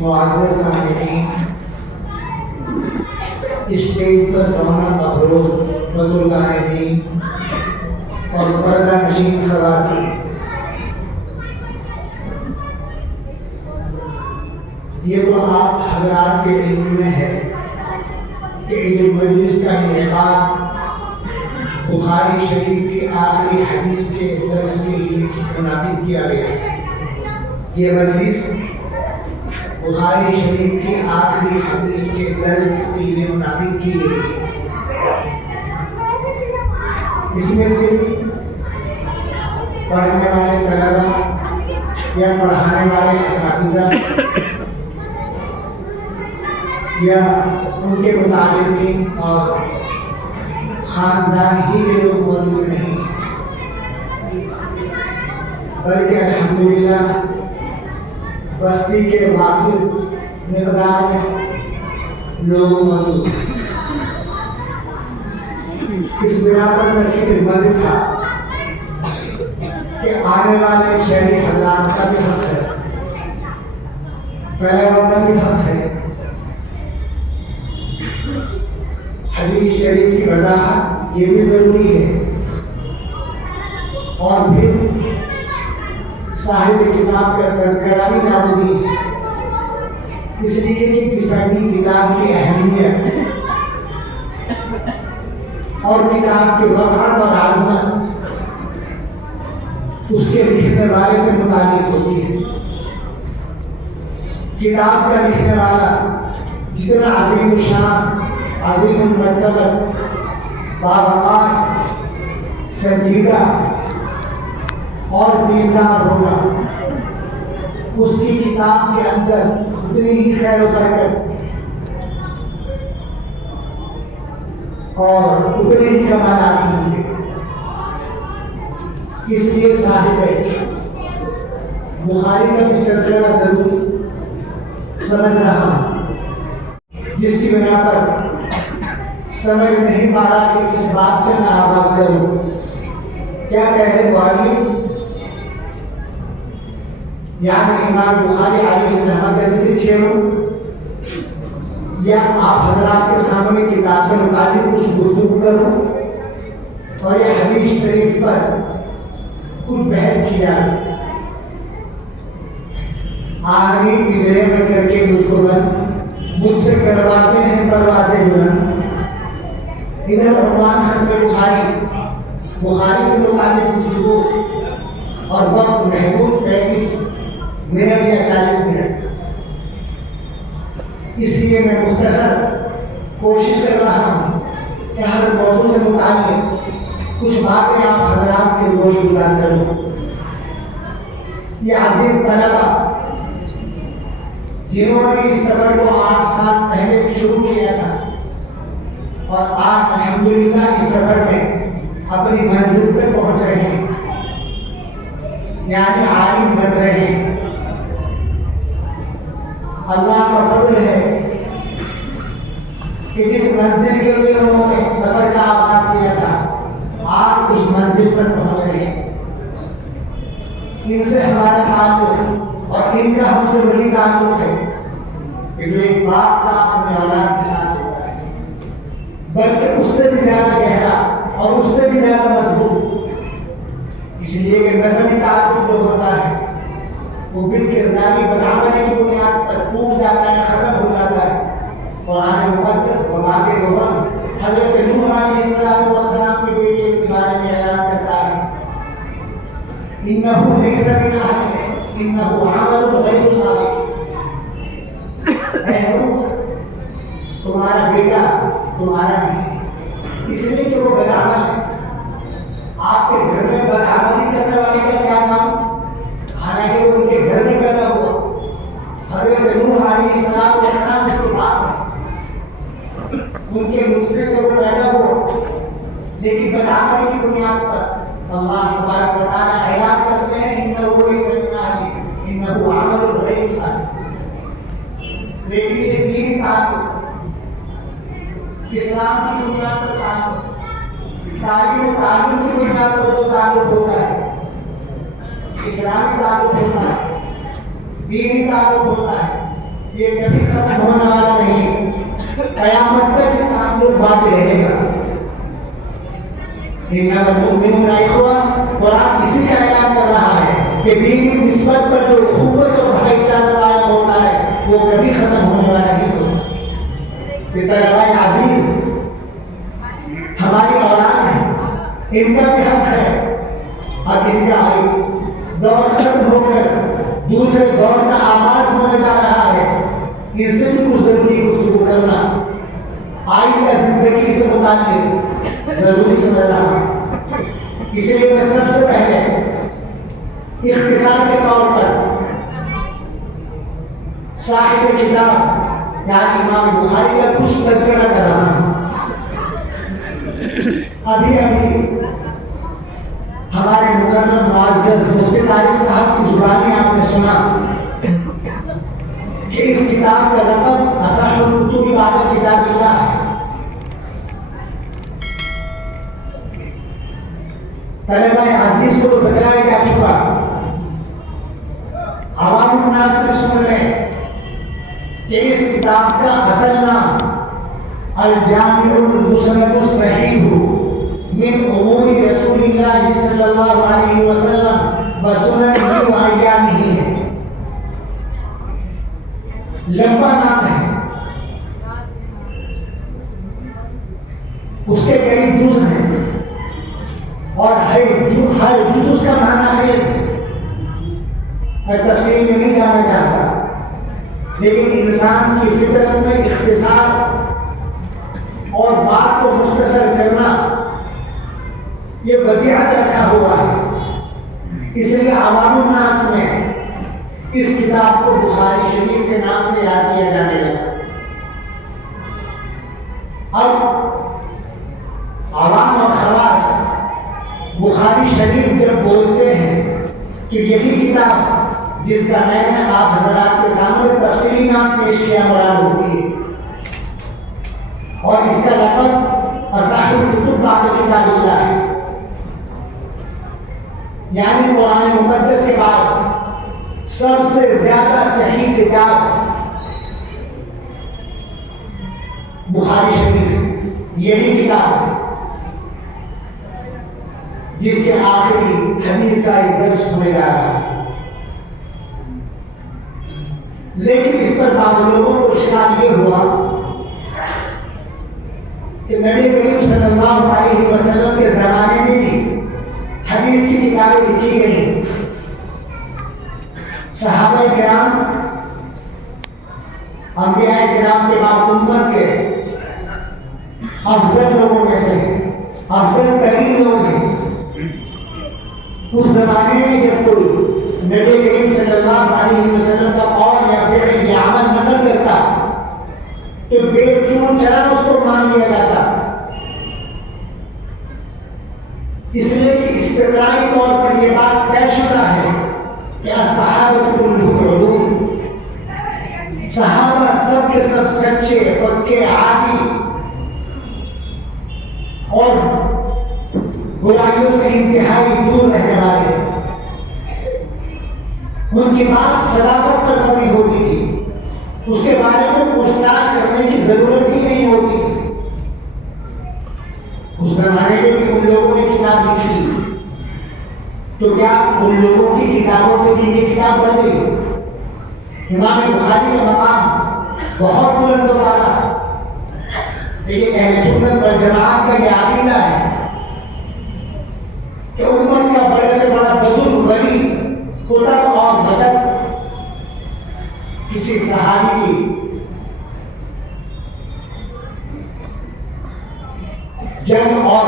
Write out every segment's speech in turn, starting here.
मुआज़्ज़ज़ सामिईन, stage पर जमाना मफरूज़ बुज़ुर्गान दीन और पर्दा नशीन ख़वातीन, ये तो आप हज़रात के इल्म में है कि इस मजलिस का इनेकाद बुखारी शरीफ की आखिरी हदीस के दर्स के लिए मुनाफिद किया गया है। ये मजलिस बुखारी शरीफ की आखिरी हदीस के दर्ज के लिए मुनाफिद की गई है। इसमें से पढ़ने वाले तलबा या पढ़ाने वाले असातिज़ा या उनके मुतालिमीन और ख़ानदान ही के लोग मौजूद नहीं, बल्कि अल्हम्दुलिल्लाह बस्ती के वाक़िफ़ मिक़दार में लोग मौजूद। इस बिना पर मैं खिदमत था कि आने वाले शहरी हज़रात का भी हक़ है, तलबा का भी हक़ है। हदीस शरीफ की वज़ाहत ये भी ज़रूरी है और फिर साहिब किताब का तज़किरा भी ज़रूरी है, इसलिए कि किसी किताब की अहमियत और किताब की वक़्त और आज़मत उसके लिखने वाले से मुताल्लिक़ होती है। किताब का लिखने वाला जितना अज़ीम शान अज़ीम मर्तबा बावक़ार संजीदा और दीनदार होगा, उसकी किताब के अंदर उतनी ही खैर व बरकत और उतने ही कमाल होंगे। इसलिए साहिब बुखारी का भी तज़किरा जरूर समझ रहा हूँ, जिसकी बिना पर समझ नहीं पा रहा कि किस बात से मैं आगाज करूँ। क्या कहते बुखारी यानी इमाम बुखारी अलैहिर्रहमत कैसे लिखे हो, या आप हजरात के सामने किताब से मुताबिक कुछ गुफ्तगू करो और ये हदीस शरीफ पर कुछ बहस किया। आर्मी पिंजरे में करके मुझको मुझसे करवाते हैं परवाज़े बुलंद। इधर उन्वान खत्म बुखारी से मुताबिक गुफ्तगू और वक्त महदूद 35 मिनट या 40 मिनट। इसलिए मैं मुख्तसर कोशिश कर रहा हूँ कि हर मौजू से मुताल्लिक़ कुछ बातें आप हज़रात के गोश गुजार करूँ। ये अज़ीज़ तलबा जिन्होंने इस सफ़र को 8 साल पहले शुरू किया था और आज अल्हम्दुलिल्लाह इस सफ़र में अपनी मंजिल तक पहुँच रहे हैं, यानी आलिम बन रहे हैं। अल्लाह का फज़ल है कि जिस मंजिल के लिए उन्होंने सफर का आगाज किया था, आज उस मंजिल पर पहुंच रहे हैं। इनसे हमारा ताल्लुक और इनका हमसे वही ताल्लुक है कि जो एक बाप का अपने औलाद के साथ होता है, बल्कि उससे भी ज्यादा गहरा और उससे भी ज्यादा मजबूत। इसलिए कि नस्ली ताल्लुक जो होता है वो बिल किरदारी बदामने की बुनियाद पर टूट जाता है, खत्म हो जाता है। कुरान मुक़द्दस बमाके रोहन हज़रत नूह अलैहिस्सलाम के बेटे के बारे में ऐलान करता है, इन्नहु लैसा मिन अहलिही इन्नहु अमलुन गैरु सालिह। तुम्हारा बेटा तुम्हारा नहीं, इसलिए कि वो बदामल है। आपके घर में बदामली करने वाले का क्या नाम, हालांकि वो उनके घर में पैदा हुआ। हज़रत नूह अलैहिस्सलाम उसके बाद उनके नुस्खे से वो पैदा हुआ, लेकिन बदामली की बुनियाद पर अल्लाह तबारक व तआला ऐलान करते हैं, इन्नहु लैसा मिन अहलिही इन्नहु अमलुन गैरु सालिह। लेकिन ये दीन ताल्लुक इस्लाम की बुनियाद पर ताल्लुक, तालीम ताल्लुक की बुनियाद पर जो ताल्लुक होता है, इस्लामी ताल्लुक होता है, दीनी ताल्लुक होता है, ये कभी खत्म होने वाला नहीं। क़यामत तक ये ताल्लुक बाकी रहेगा। इन्नमल मुमिनूना इख़्वा, कुरान इसी का ऐलान कर रहा है कि दीन की निस्बत पर जो उख़्वत और भाईचारा कायम होता है वो कभी खत्म होने वाला नहीं होता। तलबाए अज़ीज़ हमारी औलाद है, इनका भी हक है और इनका दौर खत्म होकर दूसरे दौर का आगाज होने जा रहा है। इनसे भी कुछ जरूरी गुफ्तगू करना आइंदा जिंदगी से मुताल्लिक़ जरूरी समझ रहा हूँ। इसलिए मैं सबसे पहले इख्तिसार के तौर पर साहिब किताब यानी इमाम बुखारी का कुछ तज़किरा कर रहा हूँ। अभी हमारे मुकर्रम मुअज़्ज़ज़ मुफ्ती तारिक साहब की जुबानी आपने सुना कि इस किताब का लक़ब असहुल कुतुब बाद किताबिल्लाह है। तलबाए अज़ीज़ को बताया जा चुका, अवाम नास में सुन लें कि इस किताब का असल नाम अल जामिउल मुसनदुस सहीह मिन उमूरी रसूलिल्लाह सल्लल्लाहु अलैहि वसल्लम व सुननिही व अय्यामिही है। लंबा नाम है, उसके कई जुज़ हैं और हर जुज़ उसका माना है। मैं तफसील में नहीं जाना चाहता, लेकिन इंसान की फितरत में इख्तिसार और बात को मुख्तसर करना ये बदियात रखा हुआ है। इसलिए अवामुन नास में इस किताब को बुखारी शरीफ के नाम से याद किया जाने लगा। अब अवाम और खवास बुखारी शरीफ जब बोलते हैं कि यही किताब जिसका मैंने आप हजरात के सामने तफसीली नाम पेश किया मुराद होती है, और इसका लक़ब असाहुल कुतुब बाद किताबिल्लाह है, यानी कुरान मुक़द्दस के बाद सबसे ज्यादा सही किताब बुखारी शरीफ यही किताब है जिसके आखिरी हदीस का एक दर्ज होने जा रहा है। लेकिन इस पर बाद लोगों को इश्काल ये हुआ कि नबी करीम सल्लल्लाहु अलैहि वसल्लम के जमाने में भी हदीस की किताबें लिखी गई। सहाबा किराम अंबिया किराम के बाद उम्मत के अफजल लोगों में से अफजल तरीन लोग हैं। उस जमाने में जब कोई नबी करीम सल्लल्लाहु अलैहि वसल्लम का कौल या फिर या अमल नकल करता तो बेचून चला उसको मान लिया जाता, इसलिए कि इस्तिक़राई तौर पर यह बात तय शुदा है कि अस्हाबा कुल्लुहुम उदूल, सहाबा सब के सब सच्चे पक्के आदि और बुराइयों से इंतहाई दूर रहने वाले। उनकी बात सदाकत पर कमी होती थी, उसके बारे में पूछताछ करने की जरूरत ही नहीं होती थी। उस जमाने में भी उन लोगों ने किताब लिखी, तो क्या उन लोगों की किताबों से भी ये किताब बढ़ गई? इमाम बुखारी का मकाम बहुत बुलंद हो रहा, लेकिन अहले सुन्नत वल जमाअत का यह अकीदा है कि उम्मत का बड़े से बड़ा बुजुर्ग वली कुतब और मदद किसी सहाबी की जंग और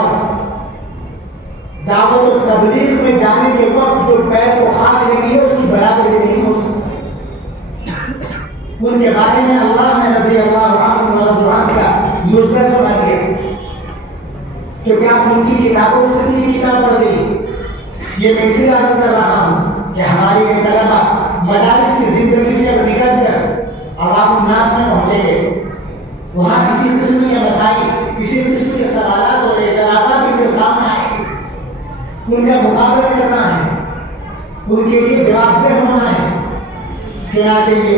दावत और तबलीग में जाने के वक्त जो पैर को हाथ लगी है उसकी बराबरी नहीं हो सकती। उनके बारे में अल्लाह ने रज़ी अल्लाहु अन्हु व रज़ू अन्हु का नुज़ुल सुना दिया, तो क्या उनकी किताबों से भी किताब पढ़ गई? ये मैं इसलिए अर्ज कर रहा हूँ कि हमारी ये तलबा मदारिस की जिंदगी से निकल कर अवाम नास में पहुंचेंगे, वहाँ किसी किस्म के मसाइल, किसी किस्म के सवालात और एतराज़ात इनके सामने आएंगे, उनका मुकाबला करना है, उनके लिए जवाबदेह होना है। चुनांचे ये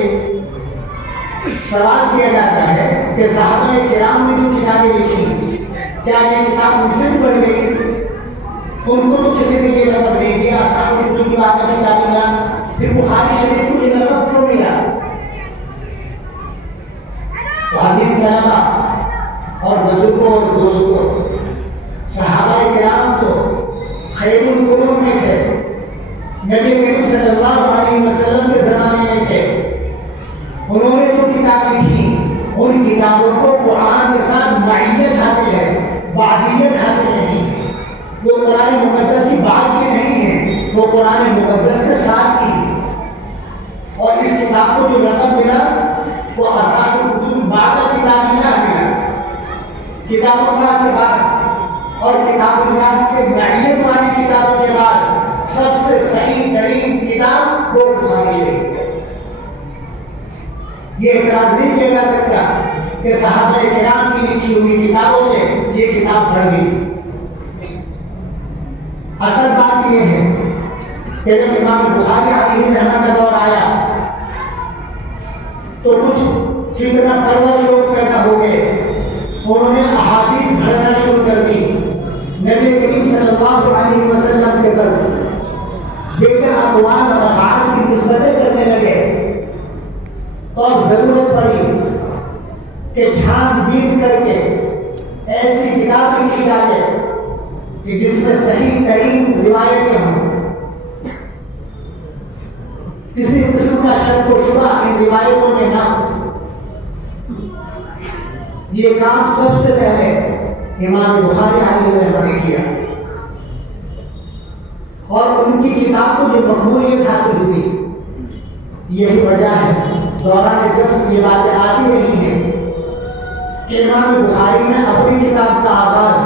सवाल किया जाता है कि सहाबा किराम ने जो किताबें लिखी, क्या ये किताब उनसे भी बढ़ गई? उनको तो किसी ने ये लक़ब नहीं दिया, साहब की बात नहीं मिला, फिर बुखारी शरीफ को ये लक़ब क्यों मिला? तो अजीज तलबा और बुजुर्गों और दोस्तों, सहाबा किराम तो खैरुल कुरून में थे, नबी करीम सल्लल्लाहु अलैहि वसल्लम के ज़माने में थे। उन्होंने जो किताब लिखी, उन किताबों को कुरान के साथ माइयत हासिल है, बादियत हासिल नहीं है। वो कुरान मुक़द्दस की बात की नहीं है, वो कुरान मुक़द्दस के साथ की है। और इस किताब को जो लक़ब मिला वो असाहुल कुतुब बाद किताबिल्लाह मिला, किताबुल्लाह के बाद और किताबुल्लाह के माइयत वाली किताबों के बाद सबसे सही तरीन किताब वो बुखारी शरीफ है। ये इतराज नहीं किया जा सकता कि सहाबा किराम की लिखी हुई किताबों से ये किताब बढ़ गई। असल बात यह है कि जब इमाम बुखारी अलैहि रहमत का दौर आया तो कुछ फितना परवर लोग पैदा हो गए, उन्होंने अहादीस भरना शुरू कर दी नबी करीम सल्लल्लाहु अलैहि वसल्लम के तरफ, बेटा अक़वाल और अफ़आल की निस्बतें करने लगे। तो अब जरूरत पड़ी कि छानबीन करके ऐसी किताब लिखी जाए कि जिसमें सही तरीन रिवायतें हों, किसी किस्म का शक व शुबा इन रिवायतों में ना हो। ये काम सबसे पहले इमाम बुखारी अलैहि रहमत ने किया। और उनकी किताब को जो मकबूलियत हासिल हुई। यही वजह है दौरान दर्स ये बातें आती रही हैं कि इमाम बुखारी ने अपनी किताब का आगाज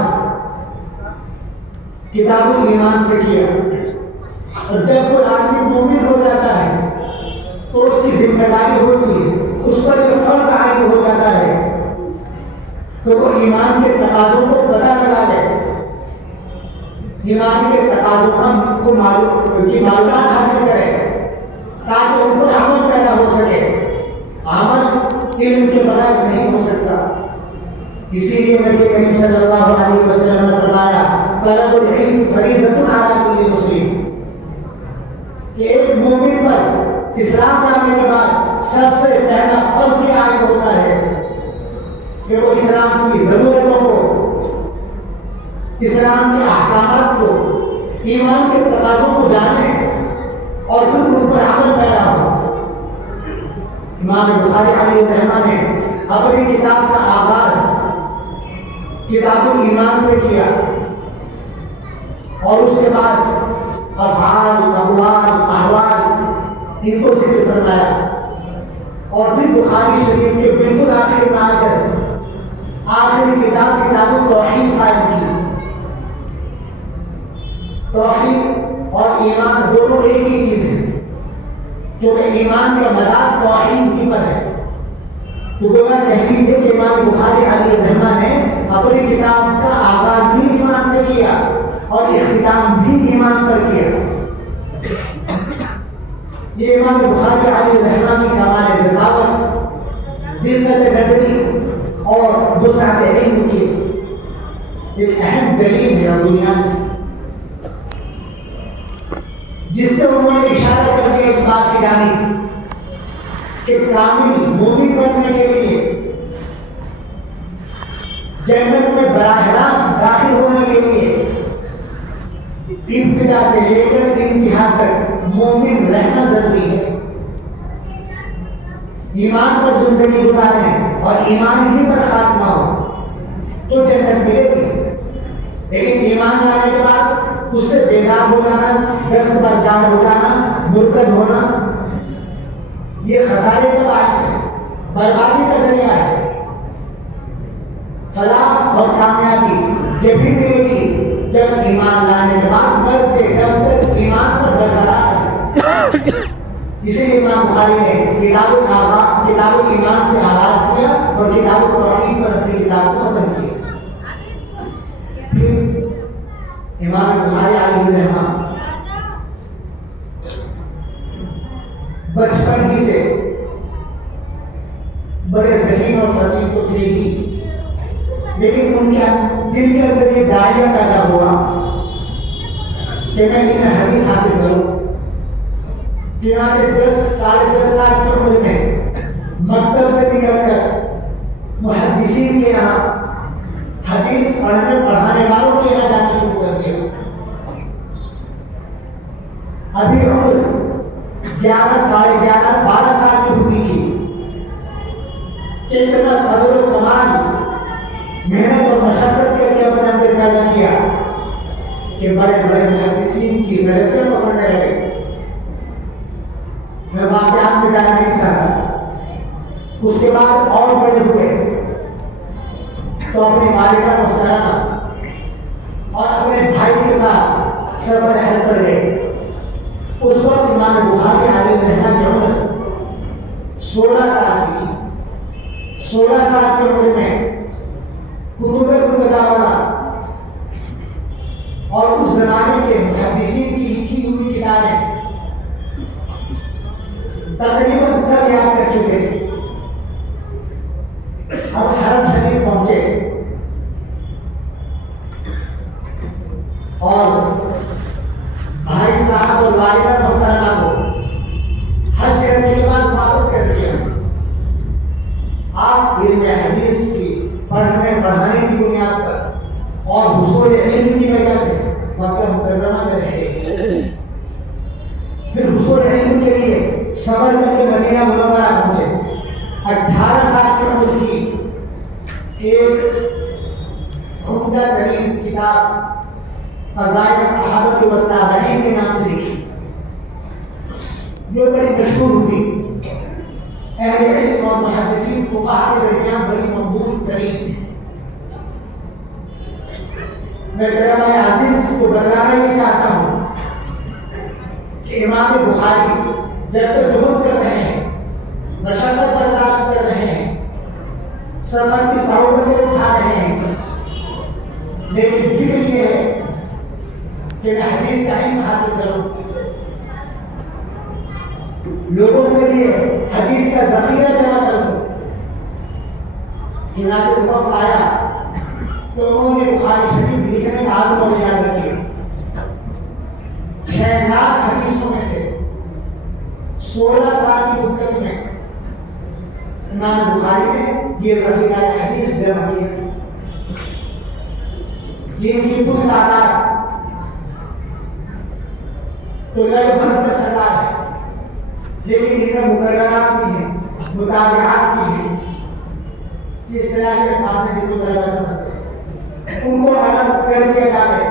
किताबुल ईमान से किया, और जब कोई आदमी मोमिन हो जाता है तो उसकी जिम्मेदारी होती है, उस पर यह फर्ज आयद हो जाता है तो वो ईमान के तकाजों को पता लगा ले, ईमान के तकाजों को मालूमात हासिल करे ताकि उन पर अमल पैदा हो सके। अमल इल्म के बगैर नहीं हो सकता। इसीलिए नबी करीम सल्लल्लाहु अलैहि वसल्लम ने फरमाया तलबुल इल्म फरीज़तुन अला कुल्ली मुस्लिम, कि एक मोमिन पर इस्लाम लाने के बाद सबसे पहला फर्ज ये आयद होता है कि वो इस्लाम की जरूरतों को, इस्लाम के अहकामात को, ईमान के तकाज़ों को जाने और फिर उन पर अमल पैदा हो। इमाम बुखारी अलैहिर्रहमत ने अपनी किताब का आगाज किताबुल ईमान से किया और उसके बाद अफ़आल, अक़वाल, अहवाल इनको जिक्र फरमाया और फिर बुखारी शरीफ के बिल्कुल आखिर में आकर आखिरी किताब किताबुल तौहीद कायम की। तौहीद और ईमान दोनों एक ही चीज है, क्योंकि ईमान का मदार तौहीद ही पर है। तो गोया कह लीजिए कि इमाम बुखारी अलैहिर्रहमत ने अपनी किताब का आगाज भी ईमान से किया और इख्तिताम भी ईमान पर किया। ये इमाम बुखारी अलैहिर्रहमत की कमाल ज़कावत, दिक्कत नजरी और वुसअत इल्म की एक अहम दलील है दुनिया में, जिससे उन्होंने इशारा कर दिया इस बात की जानी कि कामिल मोमिन बनने के लिए, जन्नत में बराह रास्त दाखिल होने के लिए इब्तिदा से लेकर इंतहा तक मोमिन रहना जरूरी है। ईमान पर जिंदगी गुजारें और ईमान ही पर खात्मा हो तो जन्नत मिलेगी। लेकिन ईमान लाने के बाद उससे बेजार हो जाना, दस्तबरदार हो जाना, मुर्तद होना, ये खसारे का बात है, बर्बादी का जरिया है। फलाह और कामयाबी जब भी मिलेगी जब ईमान लाने के बाद मरते दम तक ईमान पर बरकरार है। इसीलिए इमाम बुखारी ने किताबुल ईमान से आगाज किया और किताबुल तौहीद पर अपनी किताब को खत्म किया। फिर इमाम बुखारी अलैहिर्रहमत बचपन ही से बड़े ज़हीन और फकीह तो थे ही, लेकिन उनके दिल के अंदर ये दायरा पैदा हुआ कि मैं इन्हें हदीस हासिल करूं। चुनांचे 10-10.5 साल की उम्र में मकतब से निकलकर मुहद्दिसीन के यहाँ हदीस पढ़ाने वालों के यहाँ जाना शुरू कर दिया। अभी उम्र 11, साढ़े 11, 12 साल की हुई थी। इतना फजल और कमाल, मेहनत और मशक्कत करके अपने अंदर पैदा किया कि बड़े बड़े मुहद्दिसीन की गलतियां पकड़ने लगे। मैं वाक़यात में जाना नहीं चाहता। उसके बाद और बड़े हुए तो अपनी मालिका मुहतरमा और अपने भाई के साथ सफर हल पर गए। उस वक्त इमाम बुखारी अलैहिर्रहमत की उम्र 16 साल की थी। 16 साल की उम्र में कुतुब-ए-मुतदावला और उस जमाने के मुहद्दिसीन की लिखी हुई किताबें तकरीबन सब याद कर चुके थे। अब हरम शरीफ पहुंचे और भाई साहब और वालिदा मुहतरमा को हज करने के बाद वापस कर दिया। आप इल्म हदीस की पढ़ाने की बुनियाद पर और हुसूल इल्म की वजह से मक्का मुकर्रमा में रहे। फिर हुसूल इल्म के लिए सफर करके मदीना मुनव्वरा पहुंचे। 18 साल की उम्र की एक उम्दा तरीन किताब फ़ज़ाइल सहाबत व ताबईन के नाम से लिखी, जो बड़ी मशहूर हुई, अहले इल्म और मुहद्दिसीन फुक़हा के दरमियान बड़ी मक़बूल तरीन। मैं तलबा अज़ीज़ को बताना ही चाहता हूँ कि इमाम बुखारी जद्दोजहद कर रहे हैं, मशक्क़त बर्दाश्त कर रहे हैं, सफ़र की सहूलतें उठा रहे हैं, लेकिन फिक्र ये है कि मैं हदीस का इल्म हासिल करूँ, लोगों के लिए हदीस का ज़ख़ीरा जमा करूँ। चुनांचे वक्त आया तो उन्होंने बुखारी शरीफ लिखने का आज़म और इरादा किया। 6 लाख हदीसों में से 16 साल की मुद्दत में इमाम बुखारी ने ये ज़ख़ीरा हदीस जमा किया, जिनकी कुल तादाद तो लगभग 10,000 है, लेकिन इनमें मुकर्ररात भी हैं, मुताबिआत भी हैं। इस तरह के अल्फाज़ हैं जिनको तलबा समझते हैं, उनको अलग कर दिया जाए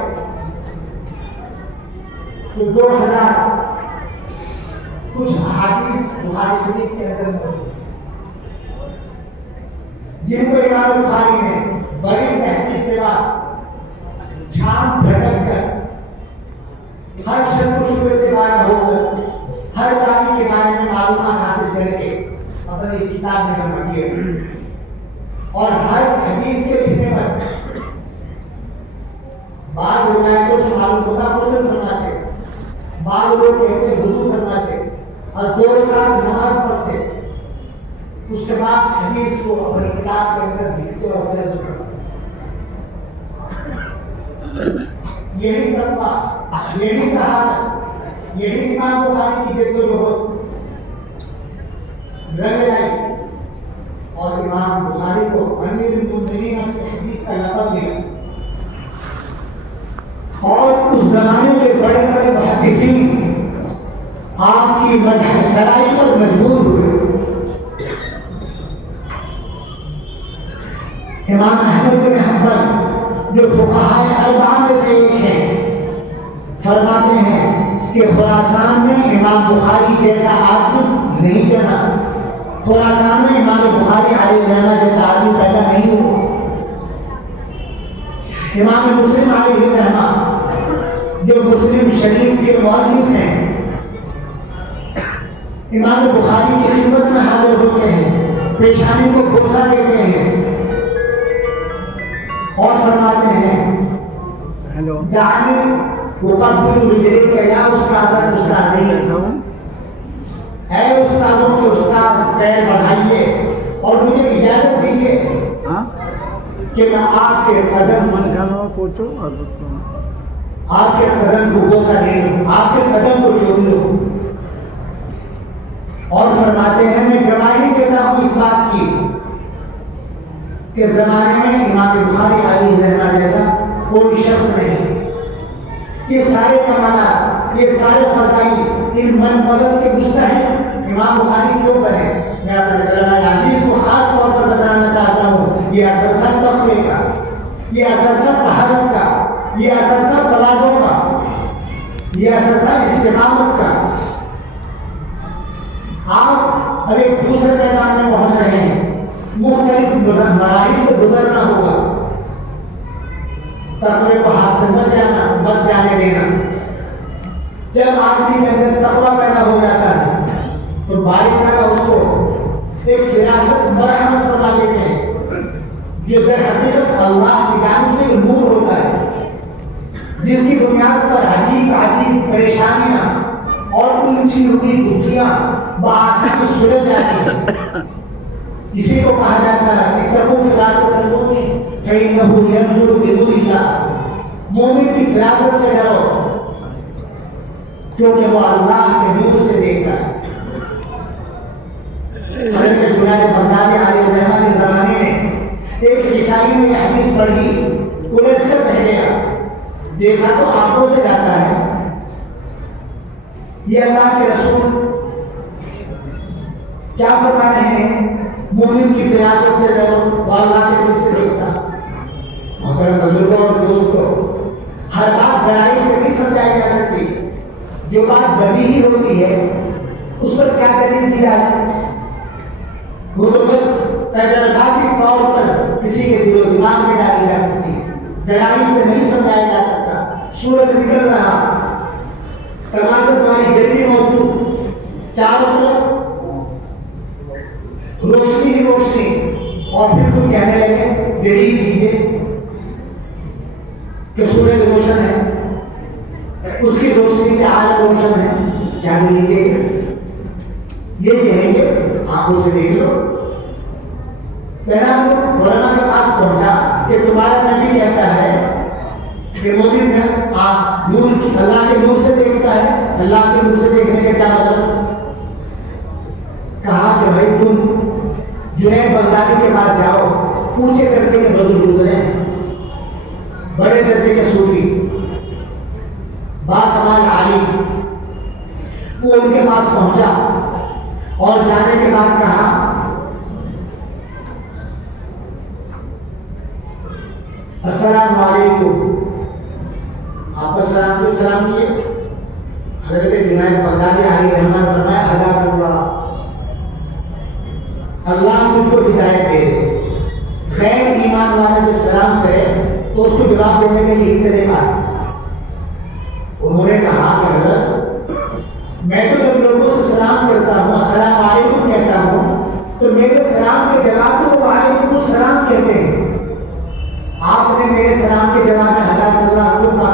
तो 2000 कुछ हदीस बुखारी शरीफ के अंदर मौजूद, जिनको इमाम बुखारी ने बड़ी तहकीक के बाद छान भटक कर हर शक शुबे से बाहर होकर हर बात के बारे में मालूमात हासिल करके अपने इस किताब में जमा किए। और हर हदीस के लिखने पर बाद रिवायतों से मालूम होता गुस्ल फरमाते, बाद लोग कहते वुजू फरमाते और 2 रकात नमाज पढ़ते, उसके बाद हदीस को अपनी किताब के अंदर लिखते और दर्ज करते। यही तकवा, यही कहावत, यही इमाम बुखारी की जद्दोजहद रंग लाई और इमाम बुखारी को अमीरुल मुमिनीन की हदीस का लक़ब मिला। और उस जमाने के बड़े बड़े मुहद्दिसीन आपकी मदह सराई पर मजबूर हुए। इमाम अहमद बिन हंबल जो फुक़हाए अर्बआ में से एक हैं, फरमाते हैं कि खुरासान में इमाम बुखारी जैसा आदमी नहीं जना, खुरासान में इमाम बुखारी अलैहिर्रहमह जैसा आदमी पैदा नहीं हुआ। इमाम मुस्लिम अलैहिर्रहमह जो मुस्लिम शरीफ के मुअल्लिफ हैं, इमाम बुखारी की खिदमत में हाजिर होते हैं, पेशानी को बोसा देते हैं और फरमाते हैं जानी मुक़ब्बिल बिजली या उस्ताद उस्ताज़ी, ऐ उस्तादों के उस्ताद पैर बढ़ाइए और मुझे इजाजत दीजिए कि मैं आपके कदम आपके कदम को बोसा ले लूं, आपके कदम को चूम लूं। और फरमाते हैं मैं गवाही देता हूं इस बात की कि जमाने में इमाम बुखारी अलैहिर्रहमह जैसा कोई शख्स नहीं। ये सारे कमालात, ये सारे फज़ाइल इन मन बदल के मुस्तहिक़ इमाम बुखारी क्यों बने? मैं अपने तलबा अज़ीज़ को खास तौर पर बताना चाहता हूँ, ये असर था तक़वे का, ये असर था तहरत का, ये असर था तवाज़ुन का, ये असर था इस्तिक़ामत का। आप अगर दूसरे मैदान में पहुंच रहे हैं, मुख्तलिफ मराहिल से गुजरना होगा, तक़वे को हाथ से मत जाने देना। जब आदमी के अंदर तक़वा पैदा हो जाता है तो बारिका का उसको एक फिरासत मरहमत फरमा देते हैं, जो दर हकीकत अल्लाह की जानिब से नूर होता है, जिसकी बुनियाद पर अजीब अजीब परेशानियां और उलझी हुई गुत्थियां बासानी सुलझ जाती हैं। इसी को कहा जाता है कि तकू फिरासत अल-मुमिन फइन्नहु यंजुरु बिनूरिल्लाह, मोमिन की फिरासत से डरो क्योंकि वो अल्लाह के नूर से देखता है। हज़रत जुनैद बगदादी अलैहिर्रहमह के ज़माने में एक ईसाई ने यह हदीस पढ़ी, उलझ कर रह गया, देखा तो आंखों से जाता है, ये अल्लाह के रसूल क्या फरमा रहे हैं? मोमिन की फिरासत से डरो, वो अल्लाह के नूर से देखता। मोहतरम बुजुर्गों और दोस्तों, हर बात बड़ाई से नहीं समझाई जा सकती। जो बात बदी ही होती है उस पर क्या दलील दी जाए? वो तो बस तजर्बाती तौर पर किसी के दिलो दिमाग में डाली जा सकती है, गहराई से नहीं समझाया जा सकता। सूरज निकल रहा, टमाटर वाली गर्मी मौजूद, चारों तरफ रोशनी ही रोशनी, और फिर तुम कहने लगे दलील दीजिए कि सूरज रोशन है, उसकी रोशनी से आलम रोशन है, क्या दलील देंगे? ये कहेंगे आंखों से देख लो। पहला लोग मौलाना के पास पहुंचा कि तुम्हारा नबी कहता है कि मोमिन नूर अल्लाह के नूर से देखता है, अल्लाह के नूर से देखने का क्या मतलब? कहा कि भाई तुम जुनैद बगदादी के पास जाओ, पूछे करके के बुजुर्ग गुजरे, बड़े दर्जे के सूफी, बाकमाल आलिम। वो उनके पास पहुंचा और जाने के बाद कहा अस्सलाम वालेकुम। आपका सलाम को सलाम किए। हजरत जुनैद बगदादी अलैहिर्रहमत फरमाया हदाकल्लाह, अल्लाह मुझको हिदायत दे। गैर ईमान वाला जब सलाम करे तो उसको जवाब देने के लिए तरीका है। उन्होंने कहा कि हजरत मैं तो जब लोगों से सलाम करता हूँ, अस्सलाम वालेकुम कहता हूँ, तो मेरे सलाम के जवाब को वालेकुम सलाम कहते हैं। आपने मेरे सलाम के जवाब में हदाकल्लाह क्यों कहा?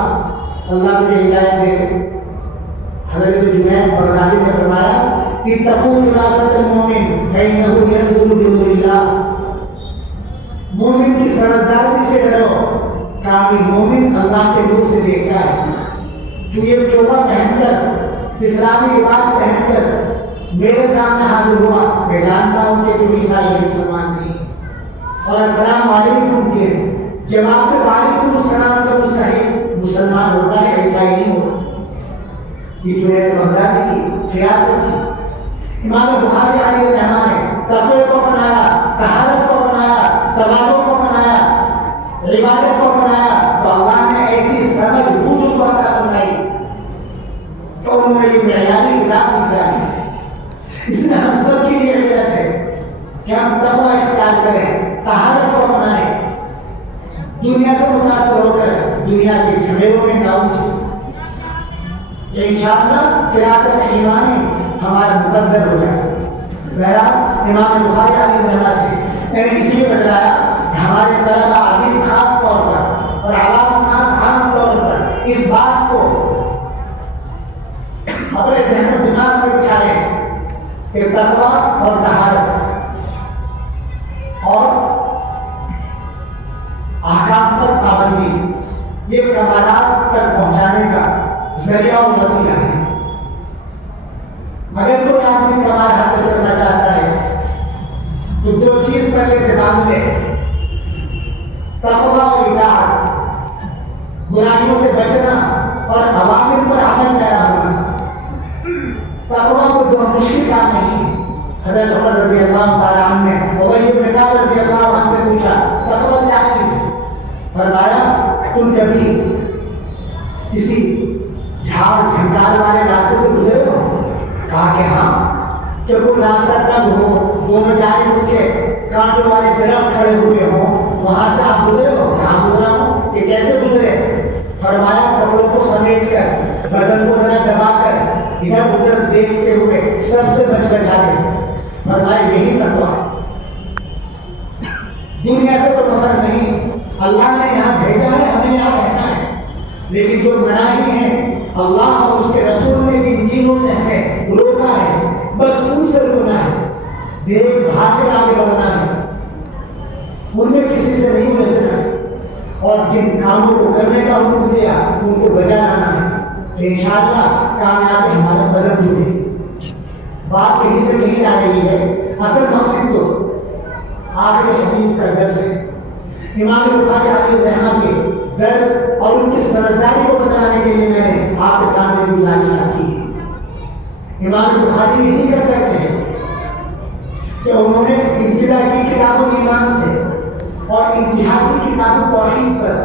अल्लाह मुझे हिदायत दे। हज़रत जुनैद बगदादी ने फरमाया कि तकू फिरासतुल मोमिन फइन्नहु यंजुरु बिनूरिल्लाह, मोमिन की समझदारी से डरो, कामिल मोमिन अल्लाह के नूर से देखता है। तू ये चोगा पहनकर, इस्लामी लिबास पहनकर मेरे सामने हाजिर हुआ, मैं जानता हूं कि तुम ईसाई मुसलमान नहीं, और अस्सलाम वालेकुम के जवाब में वालेकुम सलाम का मुस्तहिक मुसलमान होता है, ईसाई नहीं होता। ये जुनैद बगदादी की फिरासत थी। इमाम बुखारी अलैहिर्रहमत ने तक़वा को अपनाया, तहारत को अपनाया, तवाज़ु को अपनाया, इबादत को अपनाया, तो अल्लाह ने ऐसी समझ बूझ को अता फरमाई तो उन्होंने ये मेयारी किताब निकाली। इसमें हम सब के लिए इज्जत है कि हम तक़वा इख्तियार करें, तहारत को अपनाएं, दुनिया से मुतासर होकर दुनिया के झमेलों में ना उलझें। इंशाअल्लाह फिरासत ईमानी हमारा मुकद्दर हो जाए। बहरहाल इमाम बुखारी अलैहिर्रहमत ने इसलिए बताया कि हमारे तलबा अजीज खास तौर पर और आवाम नास आम तौर पर इस बात को अपने ज़हन दिमाग में बिठा लें कि तक़वा और तहारत और अहकाम पर पाबंदी ये कमालात तक पहुंचाने का जरिया और वसीला है। अगर कोई आदमी कमाल हासिल करना चाहता है तो दो चीज पहले से बांध ले, तक़वा और इताअत, बुराइयों से बचना और अवामिर पर अमल पैरा होना। तक़वा को जो मुश्किल काम नहीं है। हज़रत उमर रज़ी अल्लाह तआला अन्हु ने उबय इब्न कअब रज़ी अल्लाह अन्हु से पूछा तक़वा क्या चीज है? फरमाया तुम कभी किसी झाड़ झंकार वाले रास्ते से गुजरे हो? कहा कि हाँ। जब वो रास्ता तब हो, दोनों जाने उसके कांटों वाले दरख्त खड़े हुए हो, वहां से आप गुजरे हो? हाँ गुजरा हूं। ये कैसे गुजरे? फरमाया कपड़ों को समेट कर, बदन को जरा दबाकर, इधर उधर देखते हुए सबसे बच बचा के। फरमाया यही तक़वा है। दुनिया से तो मगर नहीं, अल्लाह ने यहाँ भेजा है, हमें यहाँ रहना है, लेकिन जो मनाही है अल्लाह और उसके रसूल ने जिन चीजों से हमें रोका है, बस उनसे रोकना है, देख भाग कर आगे बढ़ना है, उनमें किसी से नहीं उलझना है, और जिन कामों को करने का हुक्म दिया उनको बजा लाना है। इंशाअल्लाह कामयाबी हमारे बदल जुड़े। बात यही से नहीं आ रही है, असल मकसद तो आगे हदीस का दर्स है। इमाम बुखारी अलैहिर्रहमत के दर और उनकी समझदारी को बताने के लिए मैंने आपके सामने गुजारिश की है। इमाम बुखारी यही कहते हैं कि उन्होंने इब्तिदा की किताबुल ईमान से और इंतहा की किताब तौहीद पर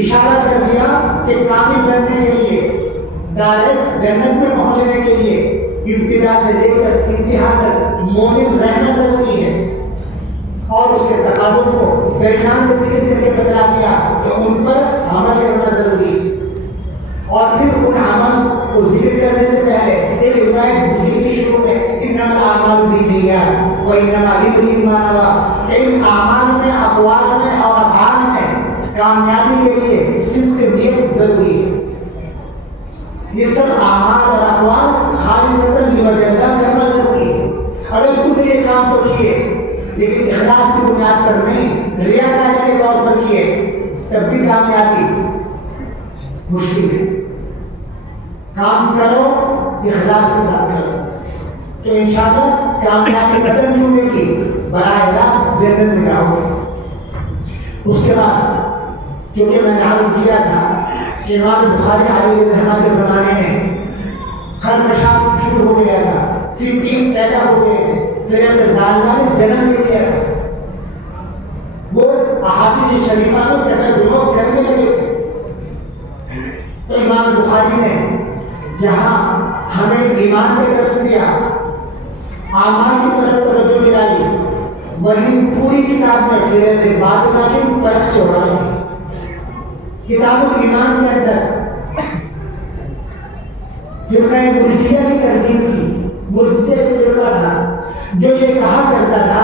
इशारा कर दिया कि कामिल बनने के लिए, डायरेक्ट जन्नत में पहुंचने के लिए इब्तिदा से लेकर इंतहा तक मोमिन रहना जरूरी है। और उसके तकाज़ों को दरमियान में जिक्र करके बता दिया कि उन पर अमल करना जरूरी है। और फिर उन अमल को जिक्र करने से पहले एक रिवायत जिक्र की शुरू में इन्नमल अमालु बिन्नियात व इन्नमा लिकुल्लि मा नवा, इन अमाल में, अक़वाल में और अफ़आल में कामयाबी के लिए सिद्क़ नियत जरूरी है। ये सब अमाल और अक़वाल खालिसतन लिवजहिल्लाह करना जरूरी है। अगर तुमने ये काम तो किए लेकिन इखलास की बुनियाद पर नहीं, रियाकारी के तौर पर किए, तब भी कामयाबी मुश्किल है। काम करो इखलास के साथ करो तो इंशाअल्लाह कामयाबी कदम चूमेगी, बराह रास्त जन्नत में जाओगे। उसके बाद चूंकि मैंने अर्ज किया था कि इमाम बुखारी अलैहिर्रहमत के ज़माने में खरकशाफ शुरू हो गया था, फिर 3 पैदा हो गए थे, फिर ने जन्म ले लिया था। वो अहादीस शरीफा में तकर्रुम करने लगे थे। तो इमाम बुखारी ने जहां हमें ईमान पे दर्श दिया, आमाल की तरफ तवज्जो दिलाई, वहीं पूरी किताब में फिर बातिला की परख चौड़ाई। किताबुल ईमान के अंदर फिर मैं मुर्जिया की तरदीद की। मुर्जिया एक फिरका था जो ये कहा करता था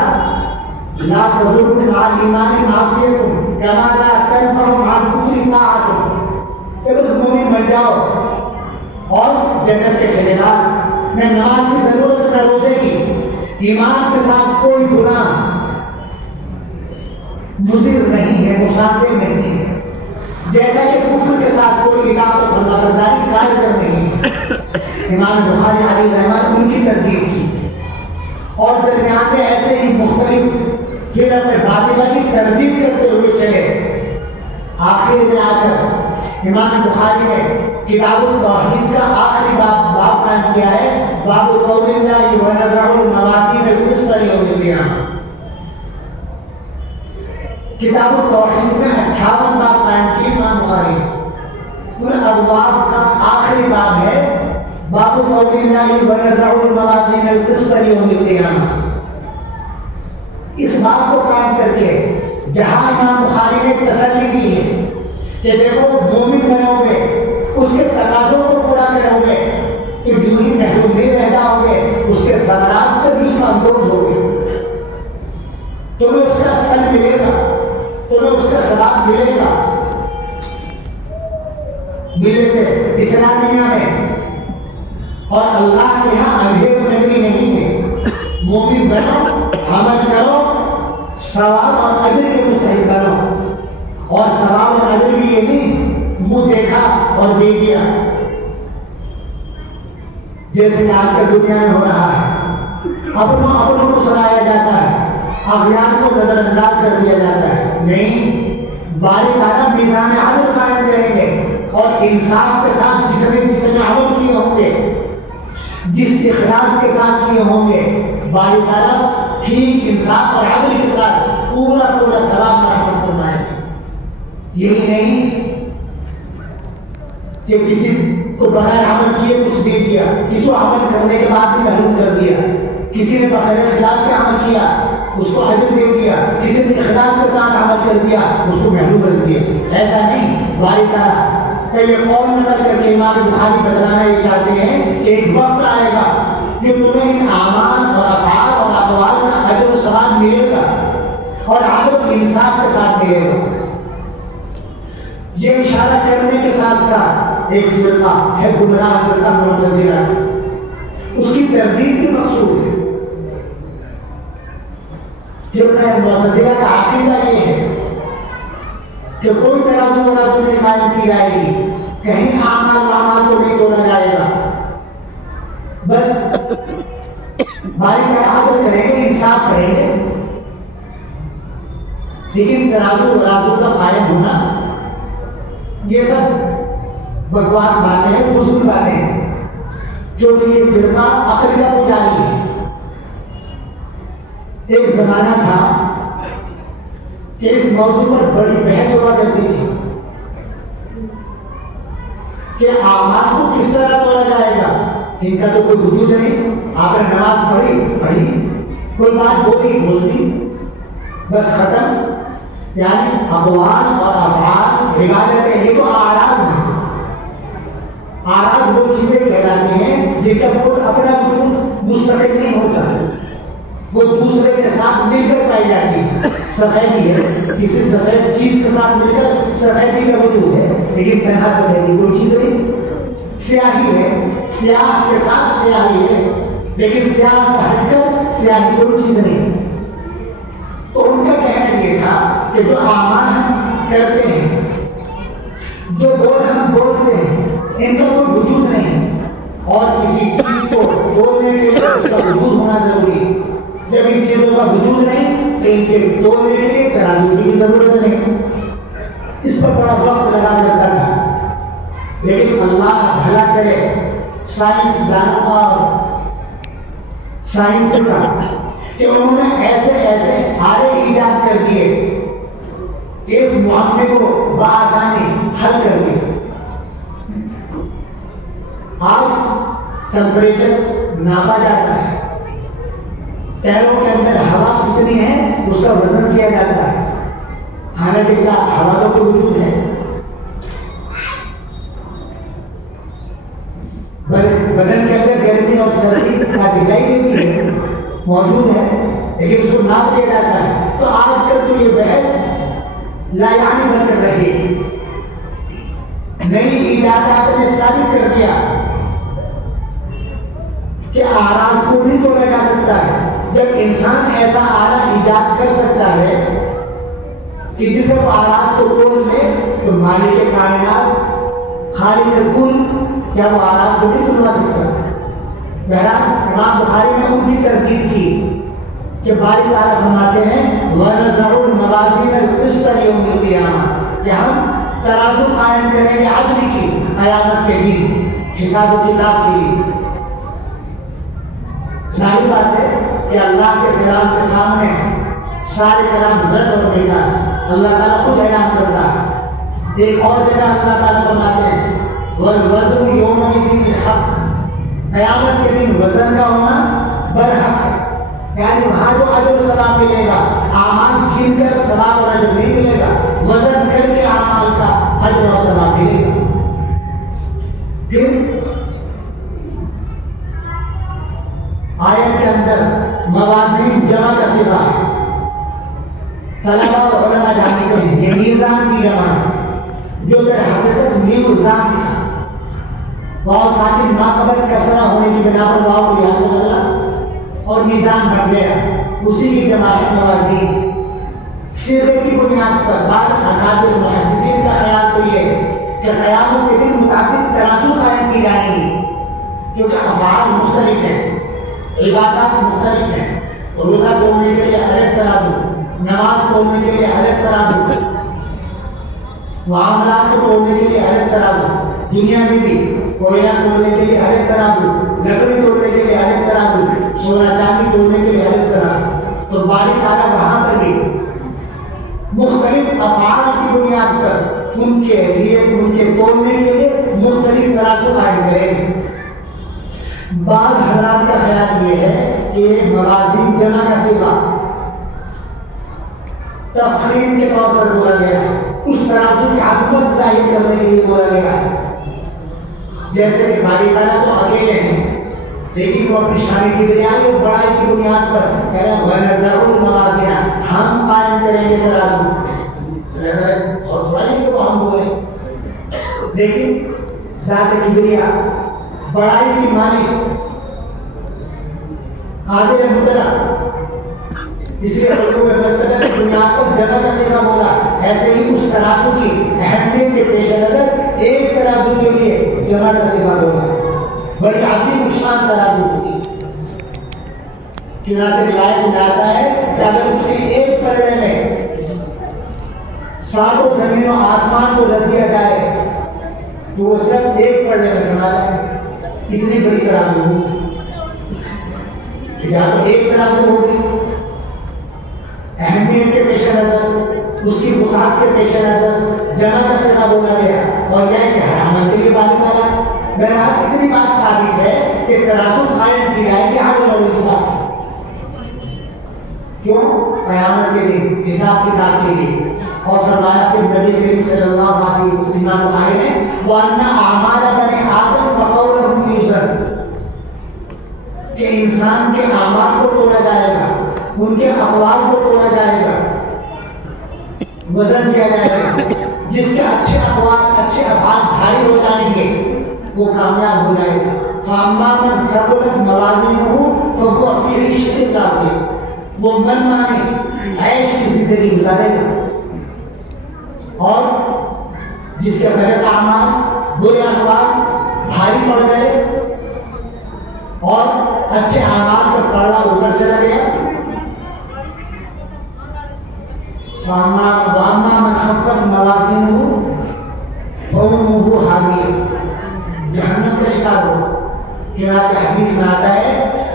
ला तज़ुरु मअल ईमानि मासियतुन कमा ला तनफ़उ मअल कुफ्रि ताअतुन, कि बस मोमिन बन जाओ और जन्नत के ठेकेदार, न नमाज की जरूरत न रोजे की, ईमान के साथ कोई गुनाह मुज़िर नहीं है, मुसाफिर नहीं है, जैसा कि कुफ्र के साथ कोई इताअत और फरमाबरदारी कारगर नहीं है। इमाम बुखारी अलैहिर्रहमत उनकी तरदीद की और दरमियान में ऐसे ही मुख्तलिफ फिर अपने बातिला की तरदीद करते हुए चले। आखिर में आकर इमाम बुखारी ने किताबुल तौहीद का आखिरी बाब कायम किया है, बाबु कौलिल्लाहि व नज़रुल मवाज़ीन बिल-क़िस्त यौमिल क़ियामह। किताबुल तौहीद में 58 बाब कायम किए इमाम बुखारी ने। उन अबवाब का आखिरी बाब है बाबु कौलिल्लाहि व नज़रुल मवाज़ीन बिल-क़िस्त यौमिल क़ियामह। इस बात को कायम करके जहां इमाम बुखारी ने तसल्ली दी है कि देखो मोमिन बनोगे, उसके तकाज़ों को पूरा करोगे तो यूं ही महरूम नहीं रह जाओगे, उसके ज़मरात से लुत्फ़ अंदोज़ होगे, तुम्हें उसका फल मिलेगा, तुम्हें उसका सवाब मिलेगा। मिलेंगे इस्लामिया में और अल्लाह के यहाँ अंधेर नगरी नहीं है। मोमिन बनो, अमल करो, सवाब और अजर के मुस्तहिक बनो। और सवाब और अजर भी ये नहीं मुंह देखा और दे दिया, जैसे आजकल दुनिया में हो रहा है। अपनों को सराहा जाता है, अभियान को नजरअंदाज कर दिया जाता है। नहीं, बारीकाना मीज़ान अदल कायम करेंगे और इंसाफ के साथ जितने अमल किए होंगे, जिस इखलास के साथ किए होंगे, बारीकाना ठीक इंसाफ और अदल के साथ पूरा सवाब महफूज फरमाएंगे। यही नहीं कि किसी को बगैर अमल किए कुछ दे दिया, किसी को अमल करने के बाद भी महरूम कर दिया, किसी ने बगैर इखलास के अमल किया उसको अजर दे दिया, किसी ने इखलास के साथ अमल कर दिया उसको महरूम कर दिया। ऐसा नहीं, बारीकाना ये कौन नकल करके इमाम बुखारी बतलाना ये चाहते हैं, एक वक्त आएगा कि तुम्हें इन आमाल और अफ़आल और अक़वाल का अजर और सवाब मिलेगा और अदल इंसाफ के साथ मिलेगा। ये इशारा करने के साथ साथ एक फिरका है गुमराह फिरका मुअतज़िला, उसकी तरदीद भी मक़सूद है। फिरका मुअतज़िला का अक़ीदा ये है कि कोई तराजू वराजू नहीं कायम की जाएगी, कहीं आमाल को नहीं तोड़ा जाएगा, बस बारीकाना अदल करेंगे, इंसाफ करेंगे, लेकिन तराजू वराजू का कायम होना ये सब बकवास बातें हैं, फजूल बातें हैं, जो कि ये फिरका अक़ीदा पुजारी है। एक जमाना था कि इस मौजू पर बड़ी बहस हुआ करती थी कि आमाल को किस तरह तोड़ा जाएगा, इनका तो कोई वजूद नहीं। आपने नमाज पढ़ी, कोई बात बोलती, बस खत्म। यानी अक़वाल और अफ़आल इबादतें, ये तो आराज हैं। आराज वो चीजें कहलाती हैं जिनका कोई अपना वजूद मुस्तकिल नहीं होता, वो दूसरे के साथ मिलकर पाई जाती है। सफेदी है, किसी सफेद चीज के साथ मिलकर सफेदी का वजूद है, लेकिन तन्हा सफेदी कोई चीज नहीं। स्याही है, स्याह के साथ स्याही है, लेकिन स्याह से हटकर स्याही कोई चीज नहीं। तो उनका कहना ये था कि जो आमान हम करते हैं, जो बोल हम बोलते हैं, इनका कोई वजूद नहीं, और किसी चीज को बोलने के लिए उसका वजूद होना जरूरी है। जब इन चीजों का वजूद नहीं तो इनके तोड़ने के लिए तराजू की भी जरूरत नहीं। इस पर बड़ा वक्त लगा जाता था, लेकिन अल्लाह भला करे साइंसदानों और साइंस का कि उन्होंने ऐसे आले ईजाद कर दिए कि इस मामले को बआसानी हल कर दिया। आज टेम्परेचर नापा जाता है, पैरों के अंदर हवा कितनी है उसका वजन किया जाता है। हालांकि क्या हवा का कोई वजूद है? बदन के अंदर गर्मी और सर्दी का दिखाई देती है, मौजूद है, लेकिन उसको नाप दिया जाता है। तो आजकल तो ये बहस लायानी बनकर रही है। नई इजादात ने साबित कर दिया कि आराज को भी तोड़ा जा सकता है। जब इंसान ऐसा आला इजाद कर सकता है कि जिसे वो आराज को तोड़ ले, तो मालिक कायनात खालिक कुल क्या वो आराज को नहीं तोड़वा सकता? बहरहाल इमाम बुखारी ने उनकी तरकीब की कि बारी ताला फरमाते हैं वनज़उल मवाज़ीन अल-क़िस्त यौमिल क़ियामा, कि हम तराजू कायम करेंगे अदल की क़यामत के दिन हिसाब किताब के लिए। जाहिर बात है कि अल्लाह के कलाम के सामने सारे कलाम रद्द और बेकार। अल्लाह ताला खुद ऐलान करता है। एक और जगह अल्लाह ताला फरमाते हैं वल वज़्न यौमइज़िन हक़, क़यामत के दिन वजन का होना बरहक है। यानी वहां जो अजर सवाब मिलेगा, आमाल गिनकर सवाब और अजर नहीं मिलेगा, वजन करके आमाल का अजर और सवाब मिलेगा। फिर आयत के अंदर मवाज़ीन जमा का सिवा है। तलबा और उलमा जानते हैं ये मीज़ान की जमा है, जो दर हकीकत मीज़ान था। वाव साकिन माकबल कसरा होने की बिना पर वाव को यहाँ से लगा और मीज़ान बन गया, उसी की जमा है मवाज़ीन। सिरे की बुनियाद पर बाद अकाबिर मुहद्दिसीन का ख्याल तो ये कि क़यामत के दिन मुताबिक तराजू कायम की जाएंगी, क्योंकि अफ़आल मुख्तलिफ हैं, इबादत मुख्तलिफ हैं। रोज़ा तोड़ने के लिए अलग तराजू, नमाज तोड़ने के लिए अलग तराजू, मामलात को तोड़ने के लिए अलग तराजू, दुनिया में भी कोयला तोड़ने के लिए अलग तराजू, लकड़ी तोड़ने के लिए अलग तराजू, सोना चांदी तोड़ने के लिए अलग तराजू। तो बारी ताला वहां पर भी मुख्तलिफ अफ़आल की बुनियाद पर उनके लिए, उनके तोड़ने के लिए मुख्तलिफ तराजू कायम करेंगे। बाद हजरात का ख्याल ये है कि मवाज़ीन जमा का सिवा तफ़ख़ीम के तौर पर बोला गया है, उस तराजू की अज़मत ज़ाहिर करने के लिए बोला गया है। जैसे कि बारी ताला तो अकेले हैं, लेकिन वो अपनी शान की बियानी और बड़ाई की बुनियाद पर कह रहे हैं वनज़उल मवाज़ीन, हम कायम करेंगे तराजू। और थोड़ा ही तो हम बोले, लेकिन ज़ात किबरिया बड़ाई की मालिक कादिर मुतलक, इसलिए लोगों में दुनिया को जगह का सिवा बोला। ऐसे ही उस तराजू की अहमियत के पेश नजर एक तराजू के लिए जमा का सिवा बोला, बड़ी अजीम शान तराजू होगी। चुनाचे रिवायत में आता है कि अगर उसके एक पलड़े में सातों जमीनों आसमान को रख दिया जाए तो वो सब एक पलड़े में समा जाए। कितनी बड़ी तराजू होगी, या तो एक तराजू होगी अहमियत के पेश नजर, उसकी वसात के पेश नजर जमा का सिरा बोला गया और यह कि हरामत के लिए बात करा। बहरहाल इतनी बात साबित है कि तरासुल कायम की जाएगी आदल और इंसाफ। क्यों? क़यामत के दिन हिसाब किताब के लिए। और फरमाया कि नबी करीम सल्लल्लाहु अलैहि वसल्लम ने वन्ना आमाल बने आदम फकौलहुम यूज़न, कि इंसान के आमाल को तोड़ा जाएगा, उनके अक़वाल को तोड़ा जाएगा, वजन किया जाएगा। जिसके अच्छे अक़वाल अच्छे अफ़आल भारी हो जाएंगे वो कामयाब हो जाएगा। फाम्मा मन सक़ुलत मवाज़ीनुहु फहुव फ़ी ईशतिन राज़िया, वो मन माने ऐश की जिंदगी गुजारेगा। और जिसके गलत अमाल बुरे अक़वाल भारी पड़ गए और अच्छे अमाल का पड़ना ऊपर चला गया, वामा मन खफ़्फ़त मवाज़ीनुहु फहुव हाविया, जहन्नम का शिकार हो। चुनांचे हदीस में आता है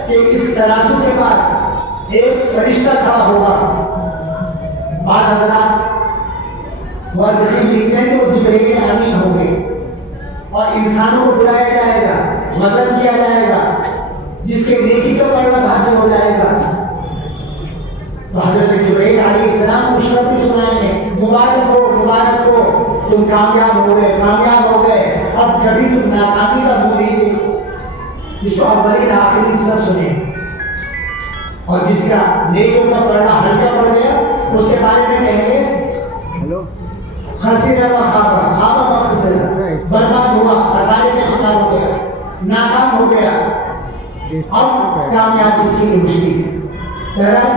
कि इस तराजू के पास एक फरिश्ता खड़ा होगा। बाद हज़रात वर्दखीन लिखते हैं कि वो जिब्रील अमीन होंगे और इंसानों को बुलाया जाएगा, वज़न किया जाएगा, जिसके नेकी का पलड़ा भारी हो जाएगा। तो हज़रत जिब्रील अलैहिस्सलाम खुशखबरी सुनाएंगे, मुबारक हो, तुम कामयाब हो गए। अब कभी तुम नाकामी का मुंह नहीं देखो। जिसको अव्वलीन आखिरीन सब सुने और जिसका नेकों का पलड़ा हल्का पड़ गया उसके बारे में कहेंगे खसीरा व खाबा व खसीरा, बर्बाद हुआ, खसारे में शिकार हो गया, नाकाम हो गया। अब कामयाबी इसके लिए मुश्किल है। बहरहाल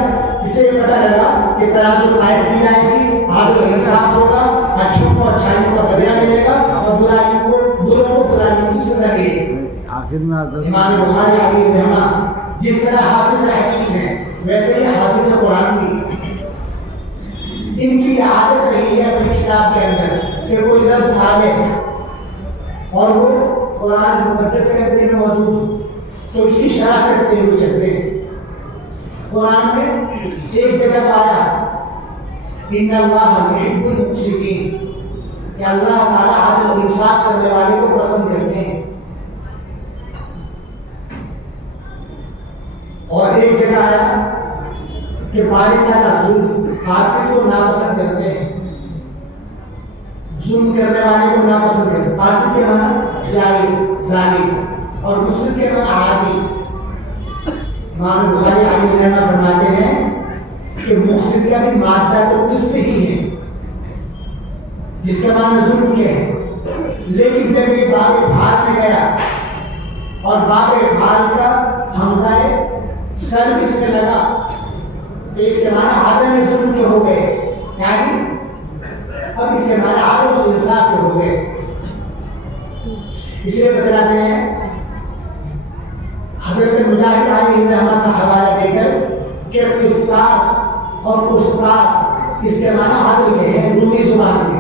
इससे पता लगा कि तराजू कायम की जाएगी, आदल इंसाफ होगा, अच्छों को अच्छाइयों का बदला मिलेगा और बुराइयों को बुराइयों की सजा मिलेगी। आखिर में इमाम बुखारी अलैहि रहमा जिस तरह हाफिज हदीस हैं वैसे ही हाफिज कुरान भी। इनकी आदत रही है अपनी किताब के अंदर कि कोई लफ्ज आ गए और वो कुरान मुक़द्दस के अंदर में मौजूद तो इसकी शरह करते हुए चलते हैं। कुरान में एक जगह आया इन्नल्लाह युहिब्बुल मुक़सितीन, कि अल्लाह ताला आदल और इंसाफ करने वाले को पसंद करते हैं। और एक जगह आया कि बारी ताला फासिक को नापसंद करते हैं, जुल्म करने वाले को नापसंद करते हैं। फासिक के माना जाहिल, जालिम और मुफसिद के माना आदी। इमाम बुखारी अलैहि रहमा फरमाते हैं कि मुफसिद का भी मादा तो किस्त ही है, जिसके माना जुल्म के है। लेकिन जब ये बाब फाल में गया और बाब फाल का हमजाए सर इसमें लगा तो इसके माना आदम जुल्म के हो गए, यानी अब इसके माना आदम और इंसाफ के हो गए। इसलिए बतलाते हैं हज़रत मुजाहिद अलैहि रहमत का हवाला देकर कि किस्तास और कुस्तास इसके माना आदम के हैं रूमी जुबान में।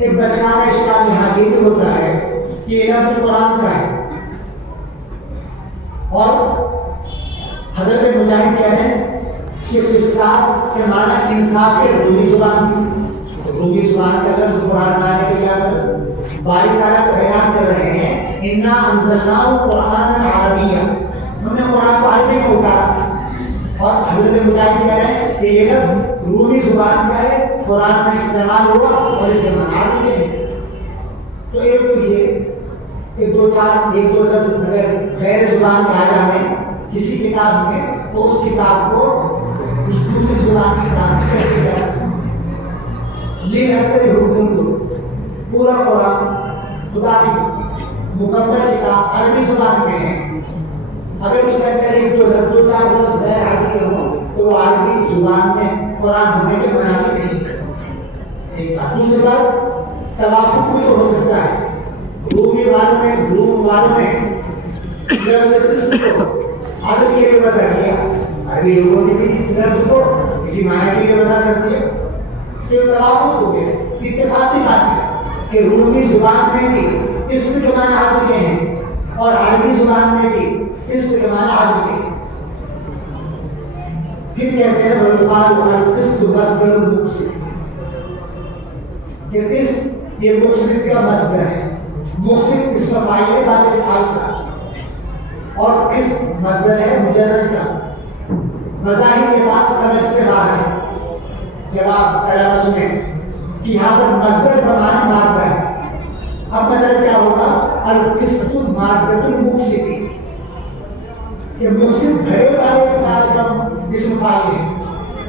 एक बचकाना इश्काल यहाँ ये भी होता है कि ये लफ्ज़ कुरान का है और हज़रत मुजाहिद कह रहे हैं कि किस्तास के माना इंसाफ के रूमी जुबान का लफ्ज़ कुरान में आने के क्या बारी ताला का बयान कर रहे हैं। इन्ना अंज़लनाहु कुरानन अरबिय्या, हमने कुरान को अरबी में उतारा। और हज़रत मुजाहिद कह रहे हैं कि ये लफ्ज़ रूमी जुबान का है, कुरान में इस्तेमाल हुआ और इसके माना भी है। तो एक तो ये एक दो लफ्ज़ अगर गैर जुबान में आ जाए किसी किताब में तो उस किताब को उस दूसरी जुबान की किताब में कैसे जा सकते हैं। पूरा कुरान खुदा की मुकम्मल किताब अरबी जुबान में है। अगर उसके अंदर एक दो चार लफ्ज़ गैर अरबी के हों तो वो अरबी जुबान में कुरान होने के बनाने नहीं। एक बात। दूसरी बात, तवाफुक भी तो हो सकता है। रूम वालों में आदम के लिए बता दिया, अरबी लोगों ने भी इस लफ्ज़ को किसी मायने के लिए बता सकती है। तो तवाफुक हो गया, इत्तेफाकी बात है कि रूमी जुबान में भी इस्म के माना आदम के हैं और अरबी जुबान में भी इस्म के माना आदम के हैं। फिर कहते हैं ये मुक़सिद का मसदर है। मुक़सिद इसमें फाइल बातें फालता और किस मसदर है मुजर्रद का। मज़ाहिर ये बात समझ से बाहर है। जवाब जरा सुने कि यहाँ पर मसदर बनाने मारता है। अब मतलब क्या होगा अल-क़िस्तु मादतुल मुक़सिदी। ये मुक़सिद भरे वाले का इसम फाइल है,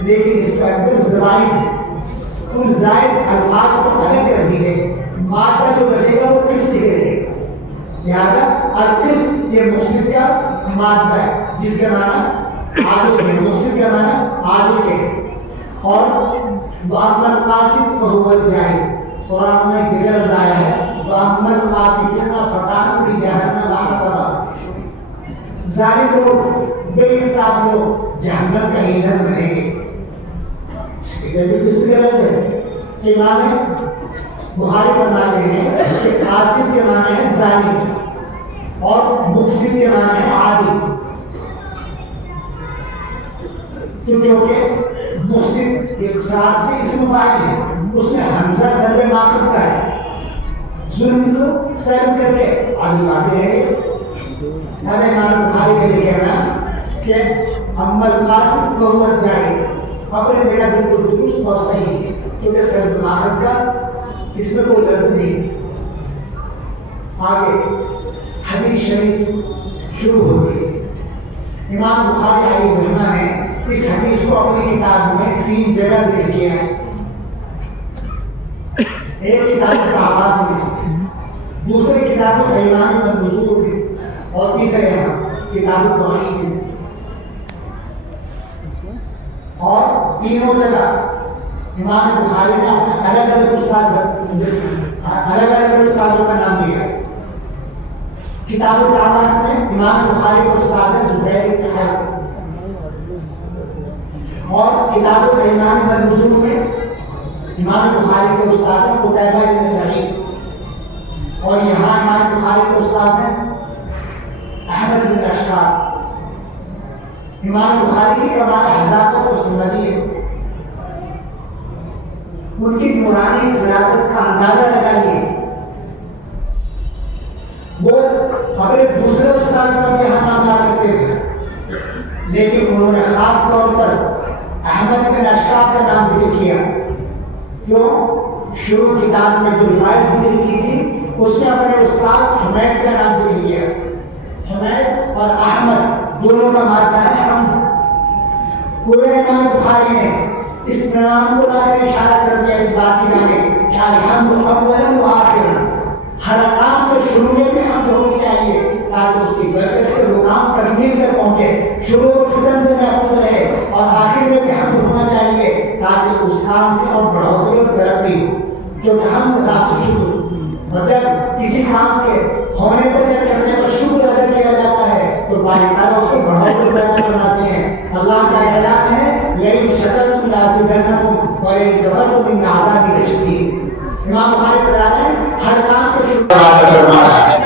लेकिन इसके अंदर ज़वाइद है। उन ज़ायद अल्फाज को अलग कर दिए, मादा जो बचेगा वो किस्त ही रहेगा। लिहाजा अल-क़िस्त ये मुक़सिद का मादा है, जिसके माना आदिल है। मुक़सिद का माना आदिल है। और वामल कासिद को हुवल जाहिद, कुरान में जिक्र आया है वामल कासिदुना फकान भी जहन्नम लानतल्लाह। जालिम लोग, बेइंसाफ लोग जहन्नम का ईंधन बनेंगे। इधर भी किस तरह से इमाम बुखारी फरमाते हैं कि कासिद के माने है जालिम और मुक़सिद के माने है आदिल। तो जो कि मुक़सिद एक साथ से इसम फाइल है, उसमें हमजा सर्वे माखज़ का है। जुल्म को सर्व करके आगे बातें हैं। इमाम बुखारी के लिए कहना कि अम्मल कासिद को हुवल जाहिद, अपने बेटा बिल्कुल दुरुस्त और सही है, क्योंकि सर्व माखज़ का इसमें कोई लफ्ज़ नहीं। आगे हदीस शरीफ शुरू हो गई। इमाम बुखारी अलैहिर्रहमा ने इस हदीस को अपनी किताब में 3 जगह जिक्र किया है। एक किताब सहाबात में, दूसरी किताब ऐमान नुज़ूल में, और तीसरे यहाँ किताब तौहीद में। और तीनों जगह इमाम बुखारी ने अलग अलग उस्तादों का नाम दिया। किताब तामात में इमाम बुखारी के उस्ताद है ज़ुबैर इब्न हारिस, और किताब ऐमान नुज़ूल में इमाम बुखारी के उस्ताद हैं कुतैबा इब्न सईद, और यहाँ इमाम बुखारी के उस्ताद हैं अहमद बिन अशकार। इमाम बुखारी की कमाल हज़ाक़त को समझिए, उनकी नूरानी फ़िरासत का अंदाजा लगाइए। वो अपने दूसरे उस्ताद का भी हम नाम ला सकते थे, लेकिन उन्होंने खास तौर पर अहमद बिन अशकार का नाम जिक्र किया। क्यों? शुरू किताब में जो रिवायत जिक्र की थी उसमें अपने उस्ताद हुमैद का नाम जिक्र किया। हुमैद और अहमद दोनों का माता है हमद। पूरे इमाम बुखारी ने इस नाम को लाकर इशारा कर दिया इस बात की जाने कि अलहम्दु अव्वलन व आखिरन, हर काम के शुरू में भी हम होनी चाहिए ताकि उसकी बरकत से वो काम तकमील तक पहुंचे, शुरू फितन से महफूज रहे, और आखिर में भी हम होना चाहिए ताकि उस काम की और बढ़ोतरी और तरक्की हो। जो हम शुक्र, मतलब किसी काम के होने पर या करने पर शुक्र अदा किया जाता है तो बाकी उसको बढ़ोतरी पैदा बनाते हैं। अल्लाह का ऐलान है लेकिन शकरतुम लाज़िदन्नकुम व इन कफरतुम इन अज़ाबी लशदीद। इमाम बुखारी बता रहे हैं हर काम के शुक्र अदा करना है।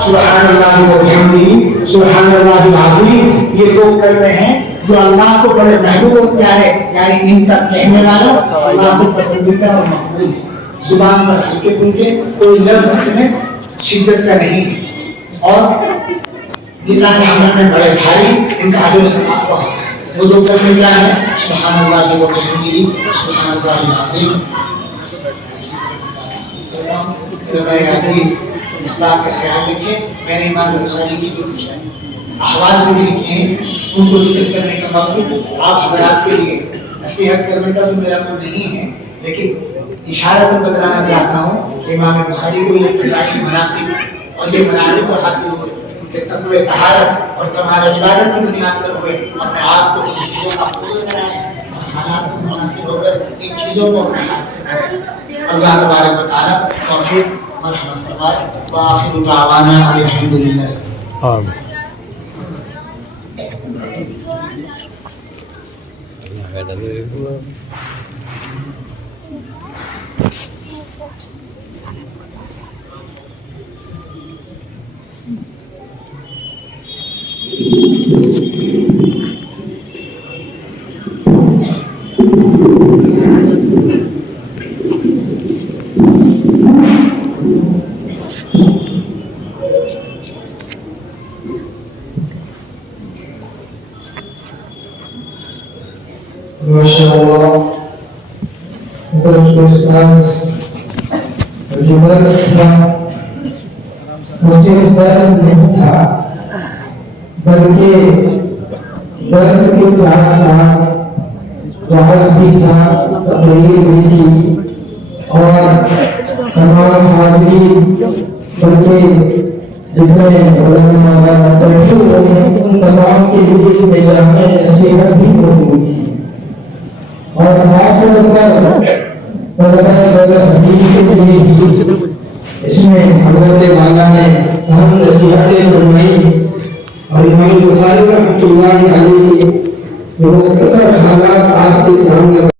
सुब्हानल्लाहि व बिहम्दिही सुब्हानल्लाहिल अज़ीम, ये 2 कलमे हैं जो अल्लाह को बड़े महबूब और प्यारे, यानी इनका कहने वाला अल्लाह को पसंदीदा और मकबूल है। जुबान पर हल्के फुल्के, कोई लफ्ज़ इसमें शिद्दत का नहीं है, और लिसान अमल में बड़े भारी, इनका अजर सवाब हुआ। वो 2 कलमे क्या है? सुब्हानल्लाहि व बिहम्दिही सुब्हानल्लाहिल अज़ीम। इस बात का ख्याल रखें, मैंने इमाम बुखारी की जो अहवाल जिक्र किए उनको जिक्र करने का मकसद आप हज़रात के लिए नसीहत करने का तो मेरा कोई नहीं है, लेकिन इशारा तो बतलाना चाहता हूँ कि इमाम बुखारी को ये फ़ज़ाइल मनाक़िब और ये मनाक़िब को हासिल हुए कि तक़वे तहारत और कमाल इबादत की बुनियाद पर हुए, अपने आप को इन चीज़ों का खुद बनाएं और हालात से मुनासिब होकर इन चीज़ों को अपने हाथ से करें। अल्लाह तबारक व तआला तौफीक मरहमत फरमाए। व आखिरु दावाना अल्हम्दुलिल्लाह। आमीन। माशाअल्लाह मुझे दर्स नहीं था, बल्कि दर्स के साथ साथ वाज भी था, तकरीर भी थी और तमाम हाज़रीन बल्कि जितने उलमा तशरीफ हुए उन तमाम के लिए इसमें जामे नसीहत भी मौजूद थी और खासतौर पर हदीस के लिए भी इसमें हज़रत वाला ने अहम नसीहतें फरमाई और इमाम बुखारी रहमतुल्लाह अलैहि मुख्तसर हालात आपके सामने